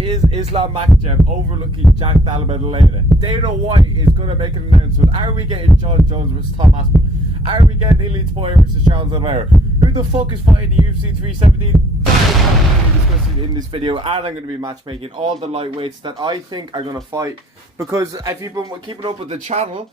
is Islam Makhachev overlooking Jack Della Maddalena? Dana White is going to make an announcement. Are we getting John Jones versus Tom Aspinall? Are we getting Elite Boy versus Charles Oliveira? Who the fuck is fighting the UFC 317? That's what I'm going to be discussing in this video, and I'm going to be matchmaking all the lightweights that I think are going to fight. Because if you've been keeping up with the channel,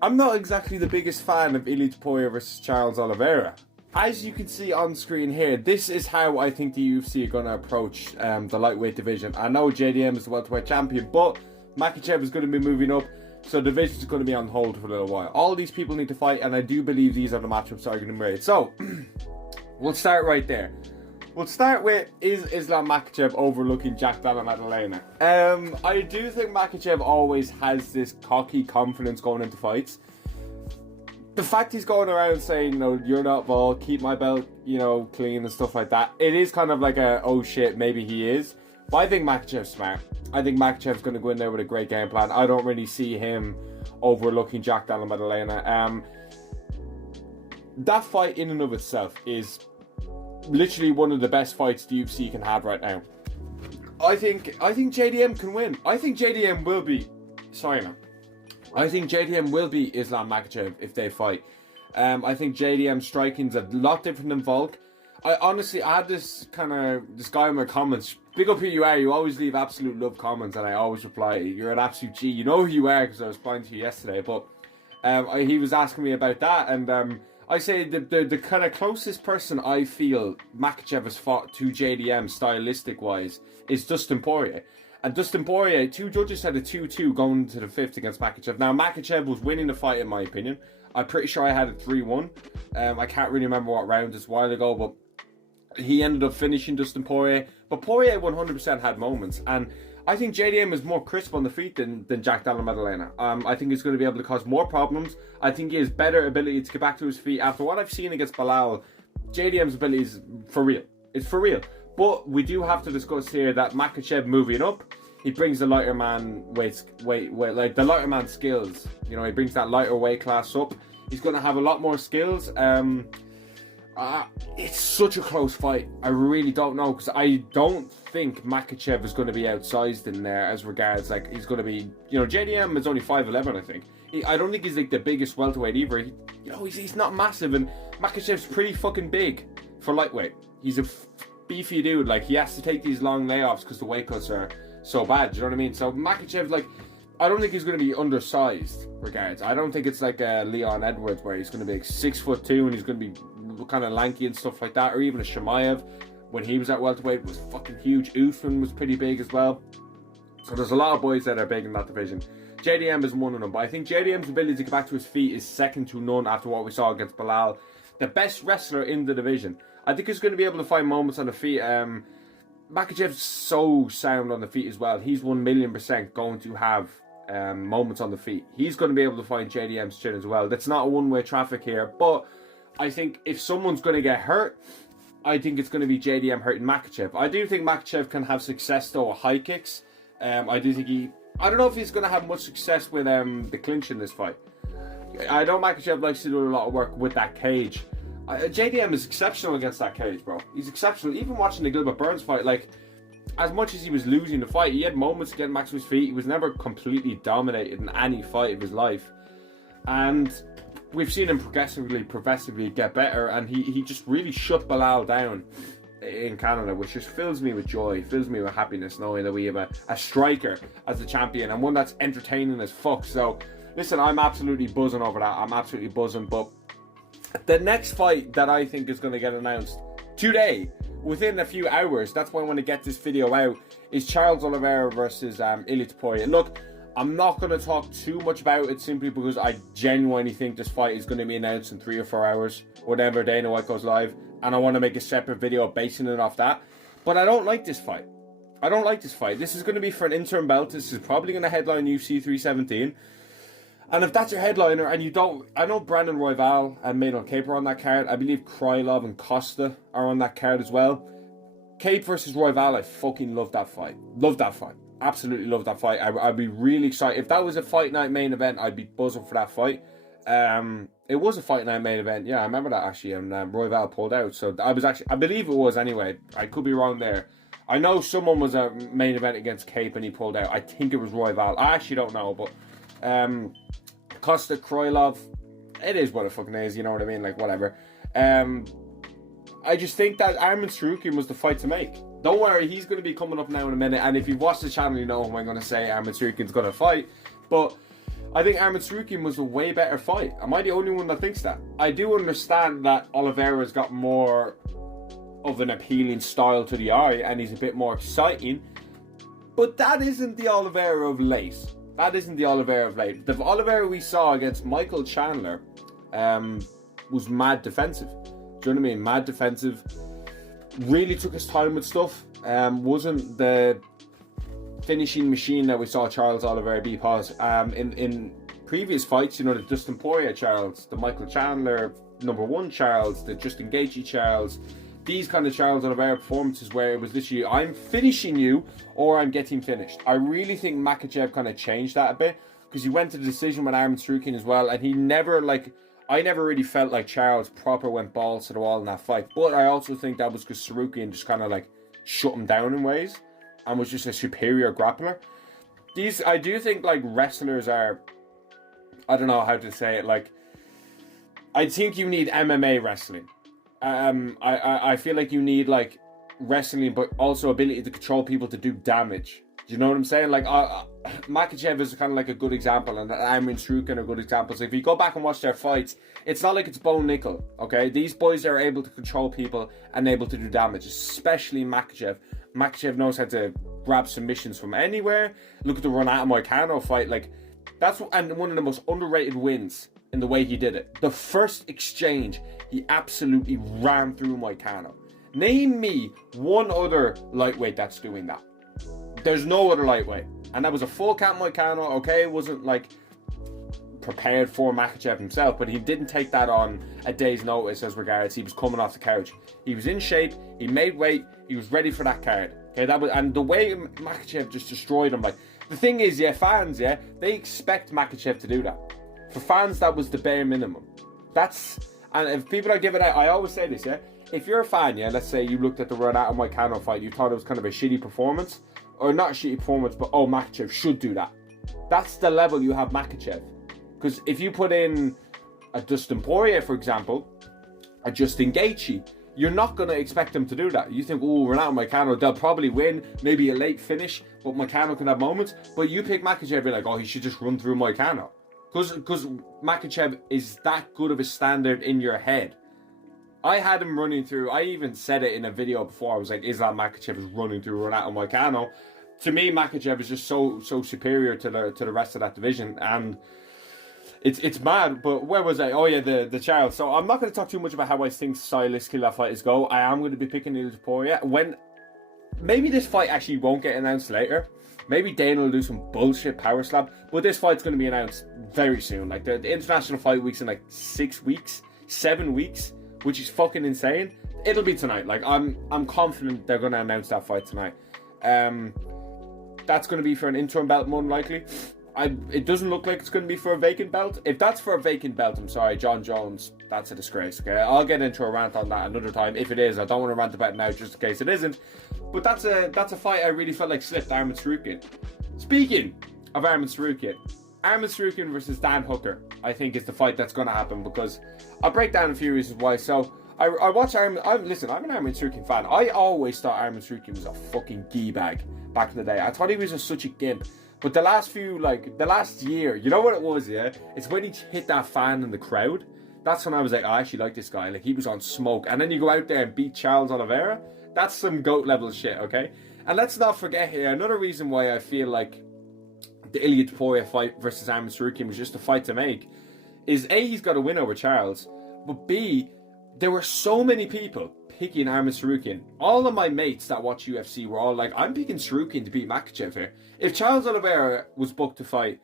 I'm not exactly the biggest fan of Elite Boy versus Charles Oliveira. As you can see on screen here, this is how I think the UFC are going to approach the lightweight division. I know JDM is the welterweight champion, but Makhachev is going to be moving up, so the division is going to be on hold for a little while. All these people need to fight, and I do believe these are the matchups that are going to be made. So, we'll start right there. We'll start with, is Islam Makhachev overlooking Jack Della Maddalena? I do think Makhachev always has this cocky confidence going into fights. The fact he's going around saying, no, you're not ball, keep my belt, clean and stuff like that, it is kind of like a, oh shit, maybe he is. But I think Makhachev's smart. I think Makhachev's going to go in there with a great game plan. I don't really see him overlooking Jack Della Maddalena. That fight in and of itself is literally one of the best fights the UFC can have right now. I think JDM can win. I think JDM will be... Sorry, man. I think JDM will beat Islam Makhachev if they fight. I think JDM striking's a lot different than Volk. I had this guy in my comments. Big up who you are. You always leave absolute love comments, and I always reply, you're an absolute G. You know who you are because I was replying to you yesterday. But he was asking me about that, and I say the kind of closest person I feel Makhachev has fought to JDM stylistic wise is Dustin Poirier. And Dustin Poirier, two judges had a 2-2 going to the fifth against Makhachev. Now, Makhachev was winning the fight, in my opinion. I'm pretty sure I had it 3-1. I can't really remember what round this while ago, but he ended up finishing Dustin Poirier. But Poirier 100% had moments. And I think JDM is more crisp on the feet than Jack Della Maddalena. I think he's going to be able to cause more problems. I think he has better ability to get back to his feet. After what I've seen against Bilal, JDM's ability is for real. It's for real. But we do have to discuss here that Makhachev moving up, he brings the lighter man weight, like the lighter man skills. He brings that lighter weight class up. He's going to have a lot more skills. It's such a close fight. I really don't know, because I don't think Makhachev is going to be outsized in there as regards, like, he's going to be, JDM is only 5'11", I think. I don't think he's like the biggest welterweight either. He's not massive, and Makhachev's pretty fucking big for lightweight. He's a beefy dude. Like, he has to take these long layoffs because the weight cuts are so bad. Do you know what I mean? So Makhachev, like, I don't think he's going to be undersized regards. I don't think it's like Leon Edwards where he's going to be like 6'2" and he's going to be kind of lanky and stuff like that, or even a Shemaev when he was at welterweight was fucking huge. Usman was pretty big as well. So there's a lot of boys that are big in that division. JDM is one of them, but I think JDM's ability to get back to his feet is second to none after what we saw against Bilal. The best wrestler in the division. I think he's going to be able to find moments on the feet. Makhachev's so sound on the feet as well. He's 1,000,000% going to have moments on the feet. He's going to be able to find JDM's chin as well. That's not a one-way traffic here, but I think if someone's going to get hurt, I think it's going to be JDM hurting Makhachev. I do think Makhachev can have success though with high kicks. I do think I don't know if he's going to have much success with the clinch in this fight. I know Makhachev likes to do a lot of work with that cage. JDM is exceptional against that cage, bro. He's exceptional. Even watching the Gilbert Burns fight, like, as much as he was losing the fight, he had moments to get back to his feet. He was never completely dominated in any fight of his life. And we've seen him progressively get better, and he just really shut Bilal down in Canada, which just fills me with joy, fills me with happiness knowing that we have a striker as the champion, and one that's entertaining as fuck. So, listen, I'm absolutely buzzing over that. I'm absolutely buzzing, but the next fight that I think is going to get announced today, within a few hours, that's when I want to get this video out, is Charles Oliveira versus Elite Poirier. Look, I'm not going to talk too much about it simply because I genuinely think this fight is going to be announced in 3 or 4 hours, whenever Dana White goes live, and I want to make a separate video basing it off that. But I don't like this fight. I don't like this fight. This is going to be for an interim belt. This is probably going to headline UFC 317. And if that's your headliner, and you don't... I know Brandon Royval and Maynard Cape are on that card. I believe Krylov and Costa are on that card as well. Cape versus Royval, I fucking love that fight. Love that fight. Absolutely love that fight. I'd be really excited. If that was a fight night main event, I'd be buzzing for that fight. It was a fight night main event. Yeah, I remember that actually, and Royval pulled out. So I believe it was anyway. I could be wrong there. I know someone was a main event against Cape and he pulled out. I think it was Royval. I actually don't know, but Costa Kroylov, it is what it fucking is. You know what I mean? Like whatever. I just think that Arman Tsarukyan was the fight to make. Don't worry, he's going to be coming up now in a minute. And if you've watched the channel, you know who I'm going to say Arman Tsarukyan's going to fight. But I think Arman Tsarukyan was a way better fight. Am I the only one that thinks that? I do understand that Oliveira's got more of an appealing style to the eye and he's a bit more exciting. But that isn't the Oliveira of late. That isn't the Oliveira of late. The Oliveira we saw against Michael Chandler was mad defensive. Do you know what I mean? Mad defensive. Really took his time with stuff. Wasn't the finishing machine that we saw Charles Oliveira be. Pause. In previous fights, you know, the Dustin Poirier Charles, the Michael Chandler #1 Charles, the Justin Gaethje Charles, these kind of Charles Oliveira performances where it was literally, I'm finishing you or I'm getting finished. I really think Makhachev kind of changed that a bit because he went to the decision with Arman Tsarukyan as well, and he never, like, I never really felt like Charles proper went balls to the wall in that fight. But I also think that was because Tsarukyan just kind of like shut him down in ways and was just a superior grappler. I do think like wrestlers are, I don't know how to say it, like, I think you need MMA wrestling. I feel like you need like wrestling, but also ability to control people to do damage. Do you know what I'm saying? Like, Makhachev is kind of like a good example, and Arman Tsarukyan are good examples. If you go back and watch their fights, it's not like it's bone nickel, okay? These boys are able to control people and able to do damage, especially Makhachev. Makhachev knows how to grab submissions from anywhere. Look at the Renato Moicano fight. Like, that's one of the most underrated wins in the way he did it. The first exchange, he absolutely ran through Moicano. Name me one other lightweight that's doing that. There's no other lightweight. And that was a full count Moicano, okay? It wasn't like prepared for Makhachev himself, but he didn't take that on a day's notice as regards he was coming off the couch. He was in shape, he made weight, he was ready for that card. Okay, and the way Makhachev just destroyed him, like, the thing is, yeah, fans, yeah, they expect Makhachev to do that. For fans, that was the bare minimum. And if people are giving out, I always say this, yeah, if you're a fan, yeah, let's say you looked at the Renato Moicano fight, you thought it was kind of a shitty performance, or not a shitty performance, but oh, Makhachev should do that. That's the level you have Makhachev. Because if you put in a Dustin Poirier, for example, a Justin Gaethje, you're not going to expect them to do that. You think, oh, Renato Moicano, they'll probably win, maybe a late finish, but Moicano can have moments. But you pick Makhachev, you're like, oh, he should just run through Moicano. Because Makhachev is that good of a standard in your head. I had him running through, I even said it in a video before, I was like, Islam Makhachev is running through Renato Moicano. To me, Makhachev is just so superior to the rest of that division, and it's mad. But where was I? Oh yeah, the Charles. So I'm not going to talk too much about how I think stylistically that fight is go. I am going to be picking Neil Poirier. When maybe this fight actually won't get announced later. Maybe Dana will do some bullshit power slap, but this fight's going to be announced very soon. Like the international fight week's in like 6 weeks, 7 weeks, which is fucking insane. It'll be tonight. Like I'm confident they're going to announce that fight tonight. That's going to be for an interim belt, more than likely. It doesn't look like it's going to be for a vacant belt. If that's for a vacant belt, I'm sorry, John Jones, that's a disgrace, okay? I'll get into a rant on that another time. If it is, I don't want to rant about it now just in case it isn't. But that's a fight I really felt like slipped Arman Tsarukyan. Speaking of Arman Tsarukyan versus Dan Hooker, I think is the fight that's going to happen, because I'll break down a few reasons why. So I watch Arman. Listen, I'm an Arman Tsarukyan fan. I always thought Arman Tsarukyan was a fucking gee-bag back in the day. I thought he was just such a gimp. But the last year, you know what it was, yeah? It's when he hit that fan in the crowd. That's when I was like, I actually like this guy. Like, he was on smoke. And then you go out there and beat Charles Oliveira. That's some GOAT level shit, okay? And let's not forget here, another reason why I feel like the Ilya Poirier fight versus Arman Tsarukyan was just a fight to make is A, he's got a win over Charles, but B, there were so many people picking Arman Tsarukyan. All of my mates that watch UFC were all like, I'm picking Tsarukyan to beat Makhachev here. If Charles Oliveira was booked to fight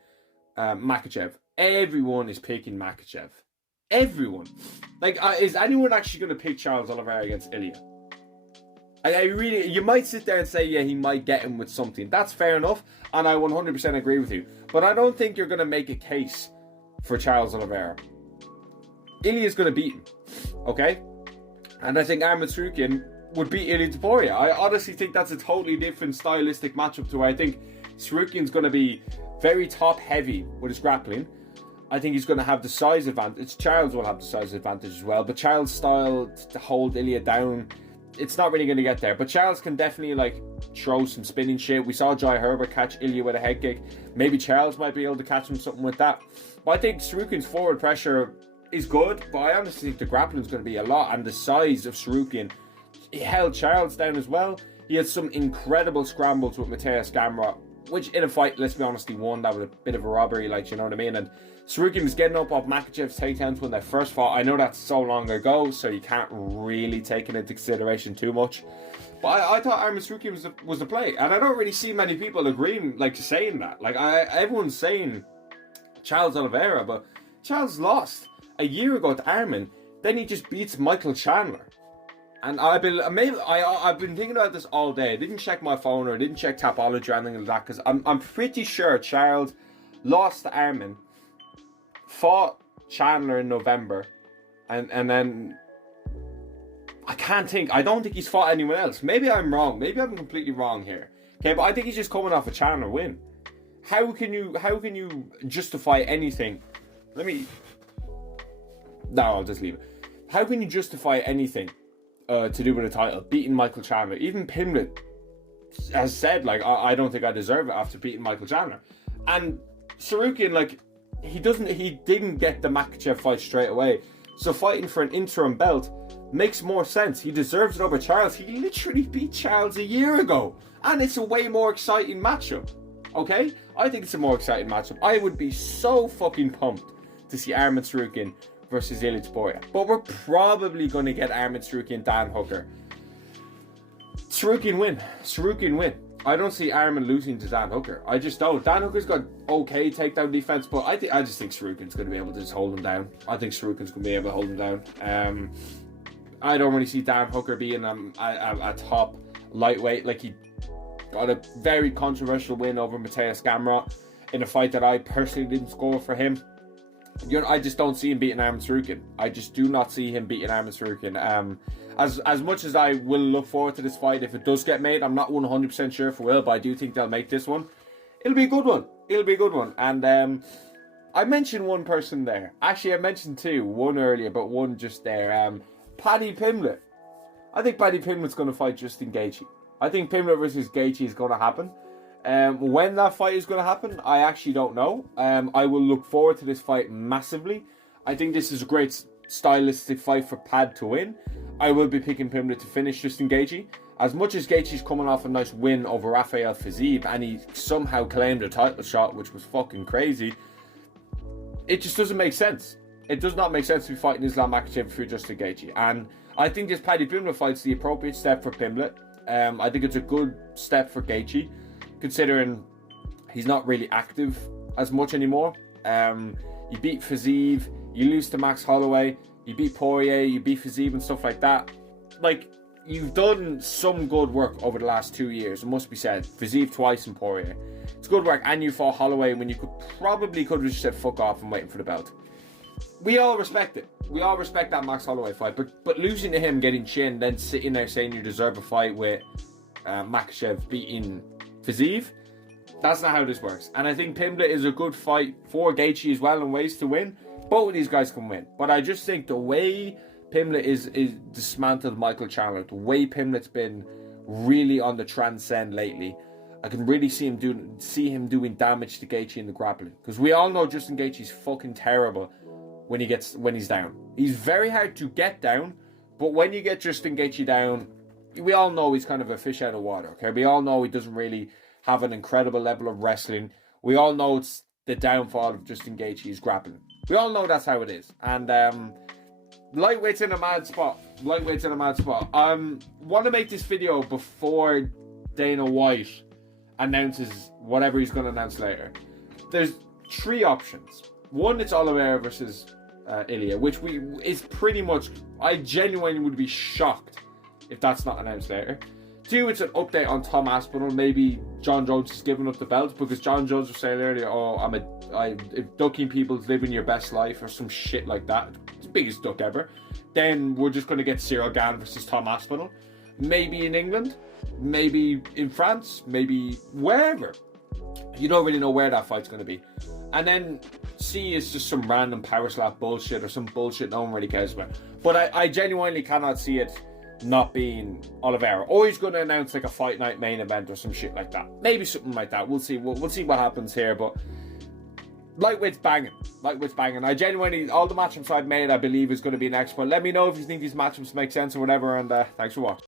Makhachev, everyone is picking Makhachev. Everyone. Like, is anyone actually going to pick Charles Oliveira against Ilya? I really, you might sit there and say, yeah, he might get him with something. That's fair enough, and I 100% agree with you. But I don't think you're going to make a case for Charles Oliveira. Ilya's going to beat him, okay? And I think Arman Tsarukyan would beat Ilia Topuria. I honestly think that's a totally different stylistic matchup to where I think Tsarukyan's going to be very top heavy with his grappling. I think he's going to have the size advantage. Charles will have the size advantage as well, but Charles' style to hold Ilia down, it's not really going to get there. But Charles can definitely like throw some spinning shit. We saw Jai Herbert catch Ilia with a head kick. Maybe Charles might be able to catch him something with that. But I think Tsarukyan's forward pressure is good, but I honestly think the grappling is going to be a lot. And the size of Tsarukyan, he held Charles down as well. He had some incredible scrambles with Mateusz Gamrot, which in a fight, let's be honest, he won. That was a bit of a robbery, like, you know what I mean? And Tsarukyan was getting up off Makhachev's takedowns when they first fought. I know that's so long ago, so you can't really take it into consideration too much. But I thought Arman Tsarukyan was the play. And I don't really see many people agreeing, like, saying that. Like, everyone's saying Charles Oliveira, but Charles lost a year ago to Arman. Then he just beats Michael Chandler. And I've been thinking about this all day. I didn't check my phone or I didn't check Tapology or anything like that, because I'm pretty sure Charles lost to Arman, fought Chandler in November, and then I don't think he's fought anyone else. Maybe I'm wrong. Maybe I'm completely wrong here. Okay, but I think he's just coming off a Chandler win. How can you justify anything? No, I'll just leave it. How can you justify anything to do with a title, beating Michael Chandler? Even Pimlet has said, like, I don't think I deserve it after beating Michael Chandler. And Tsarukyan, like, he didn't get the Makhachev fight straight away, so fighting for an interim belt makes more sense. He deserves it over Charles. He literally beat Charles a year ago, and it's a way more exciting matchup. Okay, I think it's a more exciting matchup. I would be so fucking pumped to see Arman Tsarukyan versus Ilia Topuria. But we're probably going to get Arman Tsarukyan, Dan Hooker. Tsarukyan win. I don't see Arman losing to Dan Hooker. I just don't. Dan Hooker's got okay takedown defense, but I just think Tsarukyan's going to be able to just hold him down. I think Tsarukyan's going to be able to hold him down. I don't really see Dan Hooker being a top lightweight. Like, he got a very controversial win over Mateusz Gamrot in a fight that I personally didn't score for him. I just don't see him beating Arman Tsarukyan. I just do not see him beating Arman Tsarukyan. As much as I will look forward to this fight, if it does get made, I'm not 100% sure if it will, but I do think they'll make this one. It'll be a good one. And I mentioned one person there. Actually, I mentioned two. One earlier, but one just there. Paddy Pimblett. I think Paddy Pimblett's going to fight Justin Gaethje. I think Pimblett versus Gaethje is going to happen. When that fight is going to happen, I actually don't know. I will look forward to this fight massively. I think this is a great stylistic fight for Pad to win. I will be picking Pimblett to finish Justin Gaethje. As much as Gaethje's coming off a nice win over Rafael Fiziev, and he somehow claimed a title shot, which was fucking crazy, it just doesn't make sense. It does not make sense to be fighting Islam Makhachev through Justin Gaethje. And I think this Paddy Pimblett fight's the appropriate step for Pimblett. I think it's a good step for Gaethje, considering he's not really active as much anymore. You beat Fiziev, you lose to Max Holloway, you beat Poirier, you beat Fiziev and stuff like that. Like, you've done some good work over the last 2 years, it must be said. Fiziev twice and Poirier. It's good work, and you fought Holloway when you could have just said fuck off and waiting for the belt. We all respect it. We all respect that Max Holloway fight, but losing to him, getting chinned, then sitting there saying you deserve a fight with Makhachev beating Fiziev, that's not how this works. And I think Pimblett is a good fight for Gaethje as well in ways to win. Both of these guys can win. But I just think the way Pimblett is dismantled Michael Chandler, the way Pimblett's been really on the transcend lately, I can really see him doing damage to Gaethje in the grappling. Because we all know Justin Gaethje's fucking terrible when he's down. He's very hard to get down, but when you get Justin Gaethje down, we all know he's kind of a fish out of water, okay? We all know he doesn't really have an incredible level of wrestling. We all know it's the downfall of Justin Gaethje's grappling. We all know that's how it is. And lightweight's in a mad spot. Want to make this video before Dana White announces whatever he's going to announce later. There's 3 options. One, it's Oliveira versus Ilia, which is pretty much, I genuinely would be shocked if that's not announced later. 2, it's an update on Tom Aspinall. Maybe John Jones is giving up the belt, because John Jones was saying earlier, if ducking people's living your best life or some shit like that. biggest duck ever. Then we're just going to get Cyril Gane versus Tom Aspinall. Maybe in England, maybe in France, maybe wherever. You don't really know where that fight's going to be. And then C is just some random power slap bullshit or some bullshit no one really cares about. But I genuinely cannot see it not being Oliveira. Or he's going to announce like a fight night main event or some shit like that. Maybe something like that. We'll see. We'll see what happens here. But lightweight's banging. Lightweight's banging. I genuinely, all the matchups I've made, I believe is going to be next. But let me know if you think these matchups make sense or whatever. And thanks for watching.